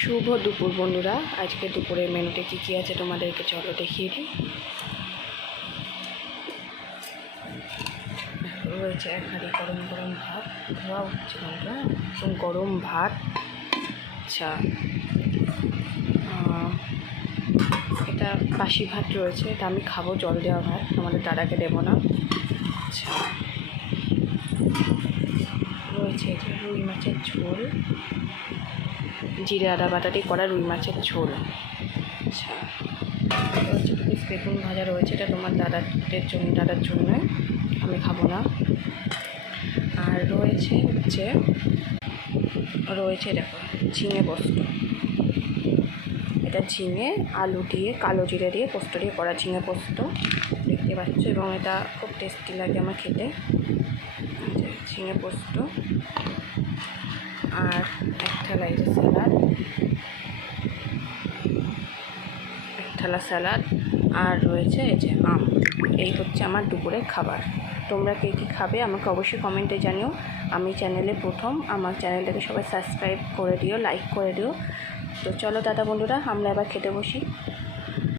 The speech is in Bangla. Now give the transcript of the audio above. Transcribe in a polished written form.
শুভ দুপুর বন্ধুরা। আজকে দুপুরের মেনুতে কী কী আছে তোমাদেরকে চলো দেখিয়ে দিই। রয়েছে এক হাঁড়ি গরম গরম ভাত, ধোয়া হচ্ছে বন্ধুরা, একদম গরম ভাত। আচ্ছা, এটা বাসি ভাত রয়েছে, এটা আমি খাবো, জল দেওয়া ভাত, আমাদের দাদাকে দেবো না। আচ্ছা, রয়েছে এই যে রুই মাছের ঝোল, জিরে আদা বাটা দিয়ে করা রুই মাছের ঝোল। আচ্ছা, রয়েছে পিস বেগুন ভাজা রয়েছে, এটা তোমার দাদার জন্য, আমি খাবো না। আর রয়েছে দেখো ঝিঙে পোস্ত, এটা ঝিঙে আলু দিয়ে কালো জিরে দিয়ে পোস্ত দিয়ে করা ঝিঙে পোস্ত দেখতে পাচ্ছ, এবং এটা খুব টেস্টি লাগে আমার খেতে। ঝিঙে পোস্ত আর এক থালা স্যালাড আর রয়েছে এই যে আম। এই হচ্ছে আমার দুপুরের খাবার। তোমরা কে কী খাবে আমাকে অবশ্যই কমেন্টে জানিও। আমি চ্যানেলে প্রথম, আমার চ্যানেলটাকে সবাই সাবস্ক্রাইব করে দিও, লাইক করে দিও। তো চলো দাদা বন্ধুরা, আমরা এবার খেতে বসি।